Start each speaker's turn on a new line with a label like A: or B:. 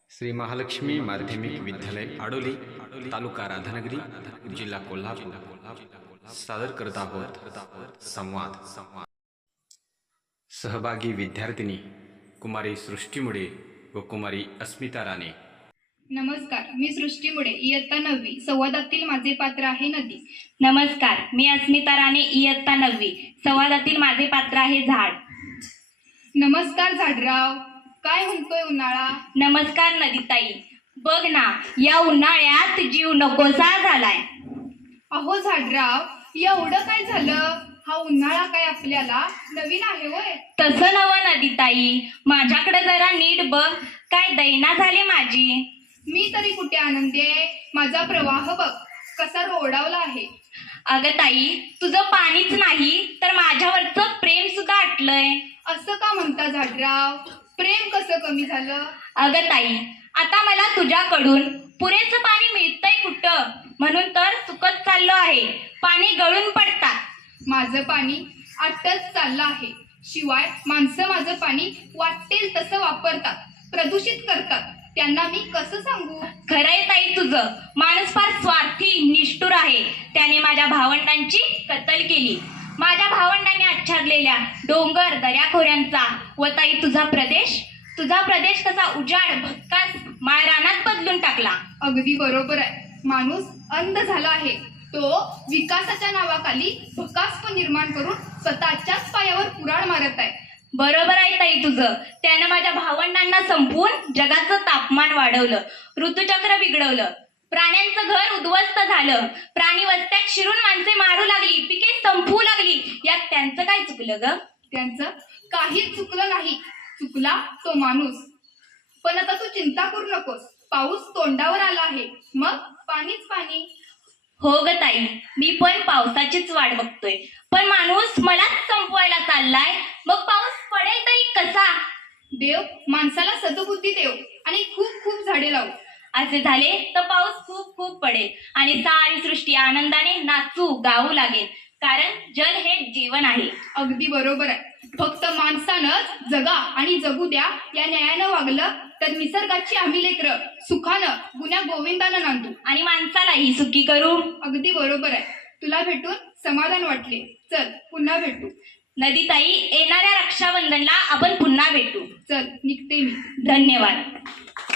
A: श्री महालक्ष्मी माध्यमिक विद्यालय आडोली, तालुका राधानगरी, जिल्हा कोल्हापूर सादर करत आहोत संवाद. सहभागी विद्यार्थिनी कुमारी सृष्टी मुळे व कुमारी अस्मिता राणे.
B: नमस्कार, मी सृष्टी मुळे, इयत्ता 9वी. संवादातील माझे पात्र आहे नदी.
C: नमस्कार, मी अस्मिता राणे, इयत्ता 9वी. संवादातील माझे पात्र आहे झाड.
B: नमस्कार झाडराव, काय म्हणतोय उन्हाळा?
C: नमस्कार नदीताई, बघ ना, या उन्हाळ्यात जीव नकोसा झालाय.
B: अहो झाडराव, एवढं काय झालं? हा उन्हाळा काय आपल्याला नवीन आहे होय?
C: तसं नवं नदीताई, माझ्याकडे जरा नीट बघ, काय दैना झाली माझी.
B: मी तरी कुठे आनंदी आहे? माझा प्रवाह बघ कसा रोडावला आहे.
C: अगं ताई, तुझं पाणीच नाही तर माझ्यावरचं प्रेम सुद्धा आटलंय.
B: असं का म्हणता झाडराव? प्रेम कसं कमी झालं?
C: अगं ताई, आता मला तुझ्याकडून पुरेसं पाणी मिळतंय कुठं, म्हणून तर सुकत चाललो आहे. पाणी गळून पडतात.
B: माझं पाणी आटत चाललं आहे. शिवाय माणसं माझं पाणी वाटेल तसं वापरतात, प्रदूषित करतात. त्यांना मी कसं सांगू?
C: खरंय ताई तुझं. माणूस फार स्वार्थी, निष्ठुर आहे. त्याने माझ्या भावंडांची कत्तल केली. माझ्या भावंडांनी आच्छादलेल्या डोंगर दऱ्याखोऱ्यांचा व ताई तुझा प्रदेश कसा उजाड भक्कास माळरानात बदलून टाकला.
B: अगदी बरोबर आहे. माणूस अंध झाला आहे. तो विकासाच्या नावाखाली भकासप निर्माण करून स्वतःच्याच पायावर कुऱ्हाड मारत आहे.
C: बरोबर आहे ताई तुझं. त्यानं माझ्या भावंडांना संपवून जगाचं तापमान वाढवलं, ऋतुचक्र बिघडवलं, प्राण्यांचं घर उद्ध्वस्त झालं, प्राणी वस्त्यात शिरून माणसे मारू लागली, पिके संपवू लागली. यात त्यांचं काय चुकलं ग?
B: त्यांचं काहीच चुकलं नाही. चुकला तो माणूस. पण आता तू चिंता करू नकोस. पाऊस तोंडावर आला आहे, मग पाणीच पाणी.
C: हो ग ताई, मी पण पावसाचीच वाट बघतोय. पण माणूस मलाच संपवायला चाललाय. मग पाऊस पडेल तरी कसा?
B: देव माणसाला सद्बुद्धी देव आणि खूप खूप झाडे लावू.
C: असे झाले तर पाऊस खूप खूप पडेल आणि सारी सृष्टी आनंदाने नाचू गाऊ लागेल. कारण जल हे जीवन आहे.
B: अगदी बरोबर आहे. फक्त माणसानंच जगा आणि जगू द्या या न्यायानं वागलं तर निसर्गाची आम्ही लेकरं सुखानं गुण्या गोविंदानं नांदू
C: आणि माणसालाही सुखी करू.
B: अगदी बरोबर आहे. तुला भेटून समाधान वाटले. चल पुन्हा भेटू.
C: नदीताई, येणाऱ्या रक्षाबंधनला आपण पुन्हा भेटू.
B: चल निघते मी.
C: धन्यवाद.